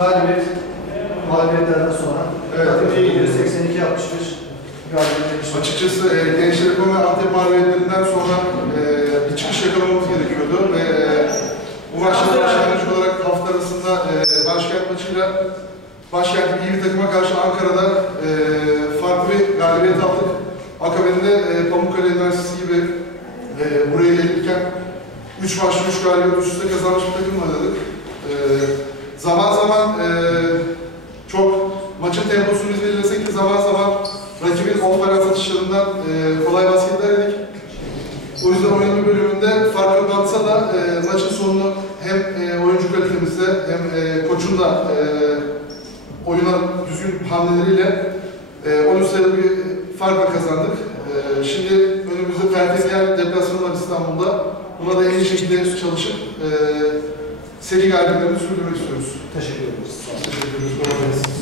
Galibiyet, mağlubiyetlerden sonra. Evet. Takım gidiyor. 82 61 galibiyet erişmiş. Açıkçası e, Gençler Ekonu ve Antep mağlubiyetlerinden sonra e, bir çıkış yakalamamız gerekiyordu ve e, bu maçta başlangıç olarak hafta arasında e, başkent maçıyla başkentin iyi bir takıma karşı Ankara'da e, farklı bir galibiyet aldık. Akabinde e, Pamukkale Üniversitesi gibi e, buraya gelirken 3 maçta 3 galibiyet üst üste kazanmış bir. E, zaman e, çok maçın temposunu biz belirlesek zaman zaman rakibin on-balans atışlarından e, kolay basketler yedik. O yüzden oyunun bölümünde fark kapatsa da e, maçın sonunu hem e, oyuncu kalitemizde hem e, koçun da e, oyuna düzgün hamleleriyle e, 13 sayılı bir farkla kazandık. E, şimdi önümüzde Pertekler deplasmanı İstanbul'da. Buna da en iyi şekilde çalışıp e, seri galibiyetlerini sürdürmek istiyoruz. Teşekkür ederiz. Teşekkür ederiz.